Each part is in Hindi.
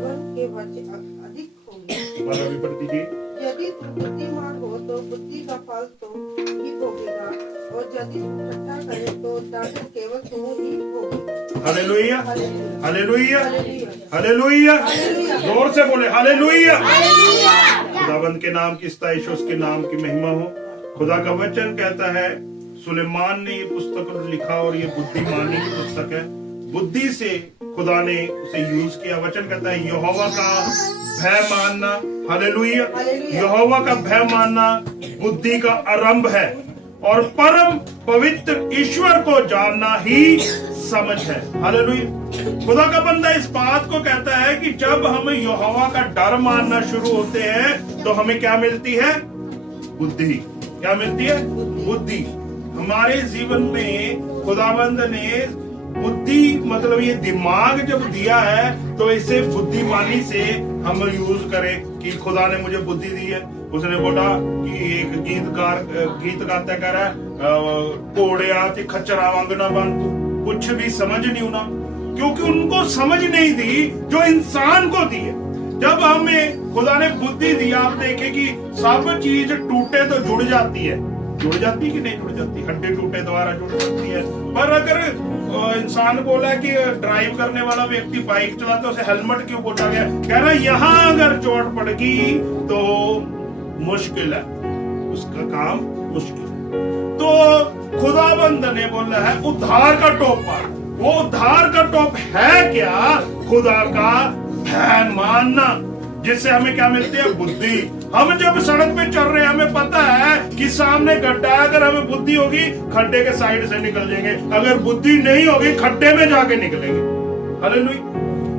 जीवन के वर्ष अधिक होंगे। भी पढ़ दीजिए। यदि तू बुद्धिमान हो तो बुद्धि का फल तो ही भोगेगा, और यदि तू ठट्ठा करे तो दंड केवल तू ही भोगेगा। Hallelujah, hallelujah, hallelujah. Hallelujah. Hallelujah. जोर से बोले हालेलुया। हालेलुया। खुदावंद के नाम की स्तुति, उसके नाम की महिमा हो। खुदा का वचन कहता है, सुलेमान ने ये पुस्तक लिखा और ये बुद्धिमानी की पुस्तक है। बुद्धि से खुदा ने उसे यूज किया। वचन कहता है यहोवा का भय मानना, हालेलुया, यहोवा का भय मानना बुद्धि का आरंभ है, और परम पवित्र ईश्वर को जानना ही समझ है। हालेलुया। खुदा का बंदा इस बात को कहता है कि जब हम यहोवा का डर मानना शुरू होते हैं तो हमें क्या मिलती है? बुद्धि। क्या मिलती है? बुद्धि। हमारे जीवन में खुदाबंद ने बुद्धि मतलब ये दिमाग जब दिया है तो इसे बुद्धिमानी से हम यूज करें कि खुदा ने मुझे बुद्धि दी है। उसने बोला कि एक गीत गाता कह रहा है, घोड़िया ते खच्चरा वांगना बन तू, कुछ भी समझ नहीं होना, क्योंकि उनको समझ नहीं दी जो इंसान को दी है। जब हमें खुदा ने बुद्धि दी, आप देखें कि सब चीज टूटे तो जुड़ जाती है। जुड़ जाती कि नहीं जुड़ जाती? हड्डी टूटे द्वारा जुड़ जाती है। पर अगर इंसान बोला कि ड्राइव करने वाला व्यक्ति बाइक चलाता है, उसे हेलमेट क्यों बोला गया? कह रहा है यहाँ अगर चोट पड़गी तो मुश्किल है, उसका काम मुश्किल है। तो खुदाबंद ने बोला है उद्धार का टॉप मार। वो उद्धार का टॉप है क्या? खुदा का भय मानना, जिससे हमें क्या मिलती है? बुद्धि। हम जब सड़क पे चल रहे हैं, हमें पता है कि सामने गड्ढा है, अगर हमें बुद्धि होगी खड्डे के साइड से निकल जाएंगे, अगर बुद्धि नहीं होगी खड्डे में जाके निकलेंगे। हालेलुया।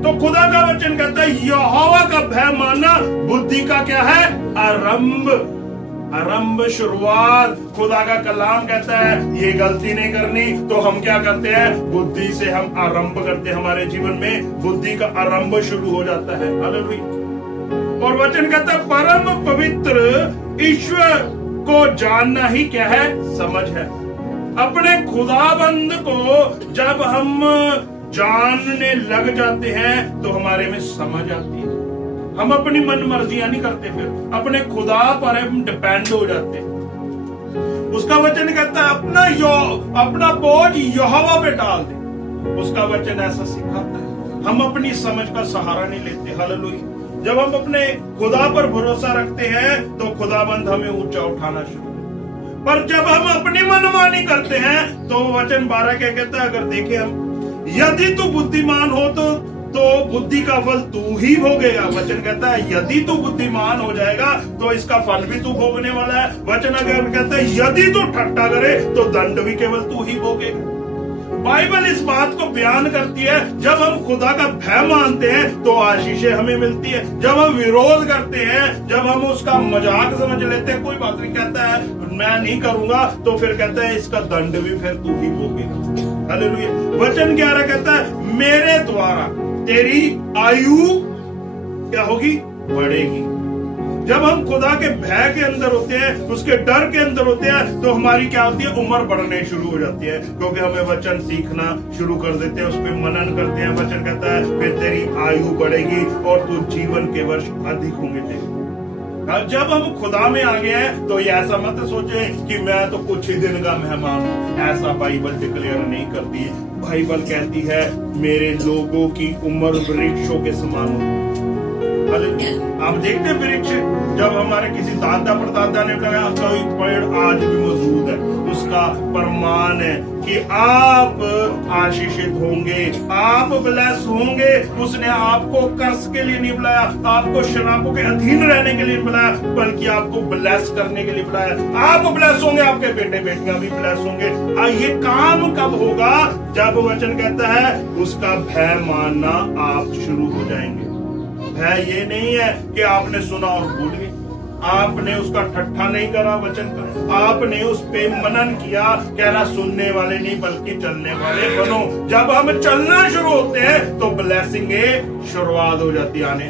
तो खुदा का वचन कहता है यहोवा का भय मानना बुद्धि का क्या है? आरंभ। आरंभ, शुरुआत। खुदा का कलाम कहता है ये गलती नहीं करनी, तो हम क्या करते हैं? बुद्धि से हम आरंभ करते हैं। हमारे जीवन में बुद्धि का आरंभ शुरू हो जाता है। हालेलुया। और वचन कहता है परम पवित्र ईश्वर को जानना ही क्या है? समझ है। अपने खुदाबंद को जब हम जानने लग जाते हैं तो हमारे में समझ आती है। हम अपनी मन मर्जियां नहीं करते, फिर अपने खुदा पर हम डिपेंड हो जाते हैं। उसका वचन कहता है अपना बोझ यहोवा पे डाल दे। उसका वचन ऐसा सिखाता है। हम अपनी समझ का सहारा नहीं लेते। हालेलुया। जब हम अपने खुदा पर भरोसा रखते हैं तो खुदाबंद हमें ऊंचा उठाना शुरू करता है। पर जब हम अपनी मनमानी करते हैं तो वचन 12 क्या कहता है? अगर देखें हम, यदि तू बुद्धिमान हो तो बुद्धि का फल तू ही भोगेगा। वचन कहता है यदि तू बुद्धिमान हो जाएगा तो इसका फल भी तू भोगने वाला है। वचन अगर कहता है यदि तू ठट्ठा करे तो दंड भी केवल तू ही भोगेगा। बाइबल इस बात को बयान करती है, जब हम खुदा का भय मानते हैं तो आशीषें हमें मिलती है। जब हम विरोध करते हैं, जब हम उसका मजाक समझ लेते हैं, कोई बात नहीं, कहता है मैं नहीं करूंगा, तो फिर कहता है इसका दंड भी फिर तू ही भोगेगा। हालेलुया। वचन 11 कहता है मेरे द्वारा तेरी आयु क्या होगी? बढ़ेगी। जब हम खुदा के भय के अंदर होते हैं, उसके डर के अंदर होते हैं, तो हमारी क्या होती है? उम्र बढ़ने शुरू हो जाती है, क्योंकि हमें वचन सीखना शुरू कर देते हैं, उस पर मनन करते हैं। वचन कहता है फिर तेरी आयु बढ़ेगी और तू जीवन के वर्ष अधिक होंगे तेरे। अब जब हम खुदा में आ गए हैं तो ये ऐसा मत सोचे कि मैं तो कुछ ही दिन का मेहमान हूँ। ऐसा बाइबल डिक्लेयर नहीं करती। बाइबल कहती है मेरे लोगों की उम्र वृक्षों के समान होती है। आप देखते हैं वृक्ष, जब हमारे किसी दादा परदादा ने लगाया, कोई पेड़ आज भी मौजूद है, उसका प्रमाण है कि आप आशीषित होंगे, आप ब्लेस होंगे। उसने आपको कर्ज के लिए नहीं बुलाया, आपको शराबों के अधीन रहने के लिए बुलाया, बल्कि आपको ब्लेस करने के लिए बुलाया। आप ब्लेस होंगे, आपके बेटे बेटियां भी ब्लेस होंगे। ये काम कब होगा? जब वचन कहता है उसका भय मानना आप शुरू हो जाएंगे। भय ये नहीं है कि आपने सुना और भूल गए, आपने उसका ठट्ठा नहीं करा वचन का, आपने उस पे मनन किया। कहना सुनने वाले नहीं बल्कि चलने वाले बनो। जब हम चलना शुरू होते हैं तो ब्लेसिंग शुरुआत हो जाती है आने।